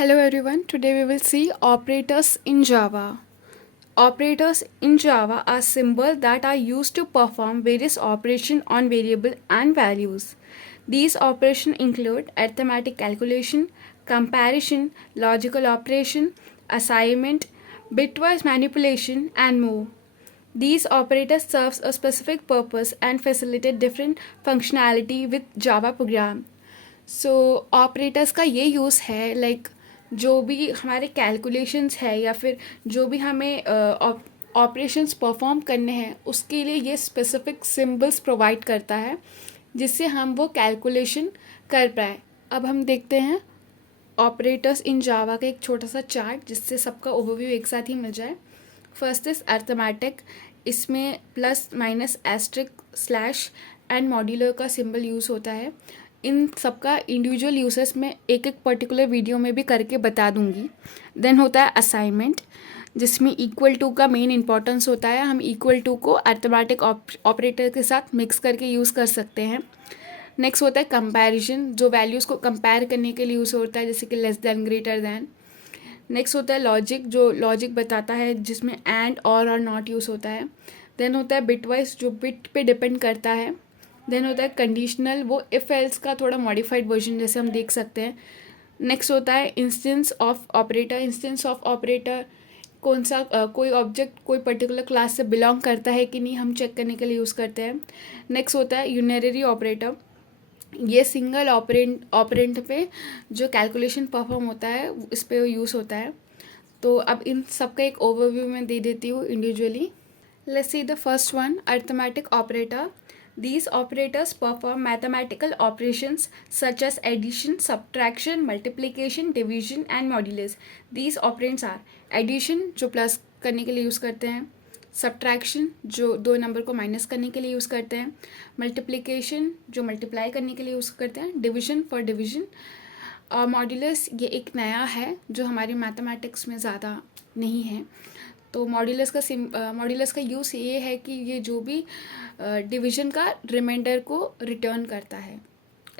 Hello everyone, today we will see operators in Java. Operators in Java are symbols that are used to perform various operations on variable and values. These operations include arithmetic calculation, comparison, logical operation, assignment, bitwise manipulation, and more. These operators serve a specific purpose and facilitate different functionality with Java program. So operators का ये use है जो भी हमारे calculations है या फिर जो भी हमें ऑपरेशंस परफॉर्म करने हैं उसके लिए ये स्पेसिफिक सिंबल्स प्रोवाइड करता है जिससे हम वो कैलकुलेशन कर पाए. अब हम देखते हैं ऑपरेटर्स इन जावा का एक छोटा सा चार्ट जिससे सबका ओवरव्यू एक साथ ही मिल जाए. First is arithmetic. इसमें plus minus asterisk slash and modular का सिंबल यूज़ होता है. इन सबका इंडिविजुअल यूसेस में एक एक पर्टिकुलर वीडियो में भी करके बता दूंगी. देन होता है असाइनमेंट जिसमें इक्वल टू का मेन इंपॉर्टेंस होता है. हम इक्वल टू को अर्थमेटिक ऑपरेटर के साथ मिक्स करके यूज़ कर सकते हैं. नेक्स्ट होता है कंपैरिजन जो वैल्यूज़ को कंपेयर करने के लिए यूज़ होता है जैसे कि less than greater then. Next होता है लॉजिक जो लॉजिक बताता है जिसमें एंड और नॉट यूज़ होता है. देन होता है बिटवाइज जो बिट पे डिपेंड करता है. देन होता है कंडीशनल वो इफ़ एल्स का थोड़ा मॉडिफाइड वर्जन जैसे हम देख सकते हैं. नेक्स्ट होता है instance of operator. Instance of operator कौन सा कोई ऑब्जेक्ट कोई पर्टिकुलर क्लास से बिलोंग करता है कि नहीं हम चेक करने के लिए यूज़ करते हैं. नेक्स्ट होता है यूनरी ऑपरेटर. ये सिंगल ऑपरेंट पे जो कैलकुलेशन परफॉर्म होता है इस पे यूज़ होता है. तो अब इन सब का एक ओवरव्यू मैं दे देती हूँ individually. Let's see the first one arithmetic operator. These operators perform mathematical operations such as addition, subtraction, multiplication, division and modulus. These operands are addition जो प्लस करने के लिए यूज़ करते हैं, subtraction जो दो नंबर को माइनस करने के लिए यूज़ करते हैं, multiplication जो मल्टीप्लाई करने के लिए यूज़ करते हैं, division फॉर डिविजन. मॉड्यूलस ये एक नया है जो हमारी मैथमेटिक्स में ज़्यादा नहीं है. तो मॉड्यूलस का यूज़ ये है कि ये जो भी डिवीज़न का रिमाइंडर को रिटर्न करता है.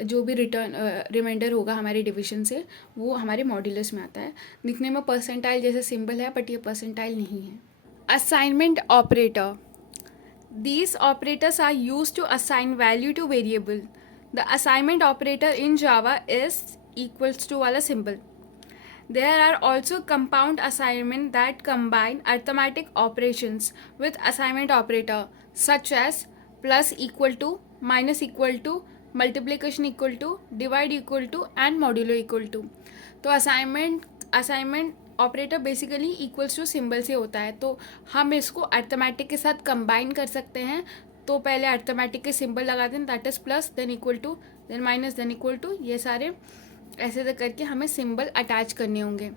जो भी रिमाइंडर होगा हमारे डिवीज़न से वो हमारे मॉड्यूलस में आता है. दिखने में परसेंटाइल जैसे सिंबल है बट ये परसेंटाइल नहीं है. Assignment operator. These operators are used to assign value to variable. The assignment operator in Java is equals to वाला symbol. There are also compound assignment that combine arithmetic operations with assignment operator such as plus equal to, minus equal to, multiplication equal to, divide equal to and modulo equal to. तो assignment operator basically equals to symbol से होता है. तो हम इसको arithmetic के साथ combine कर सकते हैं. तो पहले अर्थमेटिक के सिंबल लगाते हैं that is plus then equal to then minus then equal to. ये सारे ऐसे करके हमें सिंबल अटैच करने होंगे.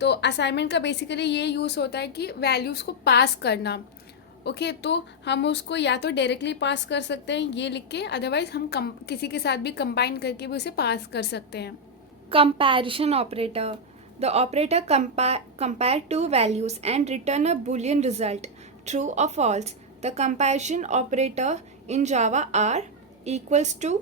तो असाइनमेंट का बेसिकली ये यूज़ होता है कि वैल्यूज़ को पास करना. ओके तो हम उसको या तो डायरेक्टली पास कर सकते हैं ये लिख के, अदरवाइज हम किसी के साथ भी कंबाइन करके भी उसे पास कर सकते हैं. Comparison operator. The operator compare two values and return a boolean result true और false. The comparison operator in Java are equals to,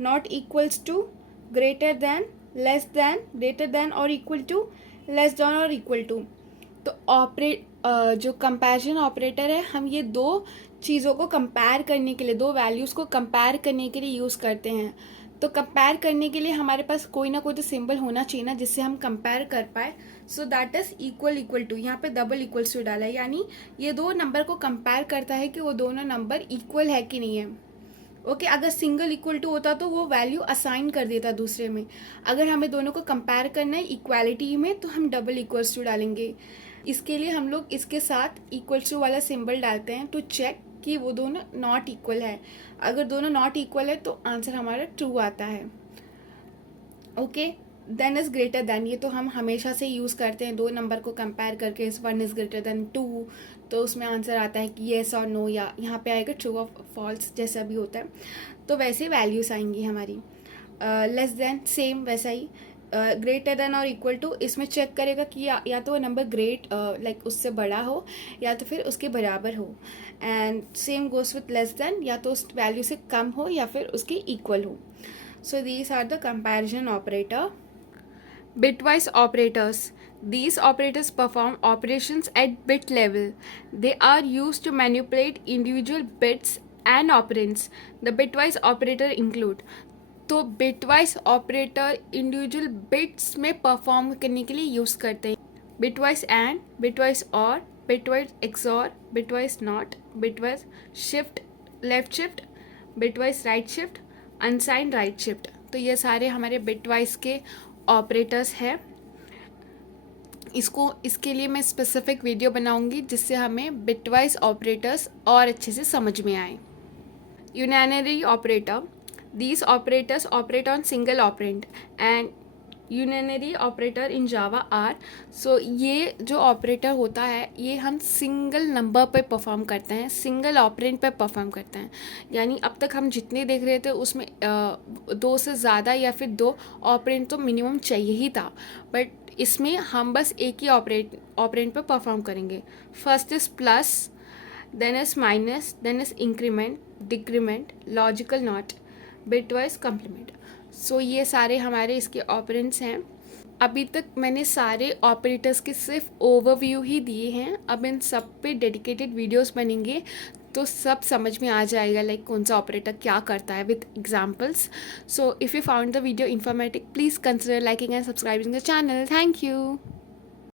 not equals to, greater than, less than, greater than और equal to, less than और equal to. तो जो comparison operator है हम ये दो चीज़ों को कंपेयर करने के लिए, दो वैल्यूज़ को कंपेयर करने के लिए यूज़ करते हैं. तो कंपेयर करने के लिए हमारे पास कोई ना कोई तो सिंबल होना चाहिए ना जिससे हम कंपेयर कर पाए. So that is equal to. यहाँ पे डबल इक्वल्स टू डाला है यानी ये दो नंबर को कंपेयर करता है कि वो दोनों नंबर इक्वल है कि नहीं है. ओके अगर सिंगल इक्वल टू होता तो वो वैल्यू असाइन कर देता दूसरे में. अगर हमें दोनों को कंपेयर करना है इक्वालिटी में तो हम डबल इक्वल्स टू डालेंगे. इसके लिए हम लोग इसके साथ इक्वल्स टू वाला सिंबल डालते हैं टू चेक कि वो दोनों नॉट इक्वल है. अगर दोनों नॉट इक्वल है तो आंसर हमारा ट्रू आता है. Okay then is greater than. ये तो हम हमेशा से यूज़ करते हैं दो नंबर को कंपेयर करके. 1 इज़ ग्रेटर देन 2 तो उसमें आंसर आता है कि येस और नो, या यहाँ पे आएगा ट्रू और फॉल्स जैसा भी होता है. तो वैसे वैल्यूज़ आएंगी हमारी. लेस देन सेम वैसा ही. ग्रेटर देन और इक्वल टू इसमें चेक करेगा कि या तो वो नंबर ग्रेट लाइक उससे बड़ा हो या तो फिर उसके बराबर हो. And same goes with less than, या तो उस वैल्यू से कम हो या फिर उसके इक्वल हो. So these are the comparison operator. Bitwise operators. These operators perform operations at bit level. They are used to manipulate individual bits and operands. The bitwise operator include, तो बिटवाइज ऑपरेटर इंडिविजुअल बिट्स में perform करने के लिए use करते हैं. Bitwise and, bitwise और, bitwise XOR, bitwise not, bitwise shift left shift, bitwise right shift, unsigned right shift. तो ये सारे हमारे बिटवाइज के ऑपरेटर्स हैं. इसके लिए मैं स्पेसिफिक वीडियो बनाऊंगी जिससे हमें बिटवाइज ऑपरेटर्स और अच्छे से समझ में आए. यूनानरी operator. These operators operate on single operand and unary operator in Java are. So ये जो ऑपरेटर होता है ये हम सिंगल नंबर पे परफॉर्म करते हैं, सिंगल ऑपरेंड पे परफॉर्म करते हैं. यानी अब तक हम जितने देख रहे थे उसमें दो से ज़्यादा या फिर दो ऑपरेंड तो मिनिमम चाहिए ही था, बट इसमें हम बस एक ही ऑपरेंड पे परफॉर्म करेंगे. First is plus, then is minus, then is increment, decrement, logical not, bitwise complement. So ये सारे हमारे इसके ऑपरेंट्स हैं. अभी तक मैंने सारे ऑपरेटर्स के सिर्फ ओवरव्यू ही दिए हैं. अब इन सब पे डेडिकेटेड वीडियोस बनेंगे तो सब समझ में आ जाएगा लाइक कौन सा ऑपरेटर क्या करता है with examples. So if you found the video informative please consider liking and subscribing the channel. Thank you.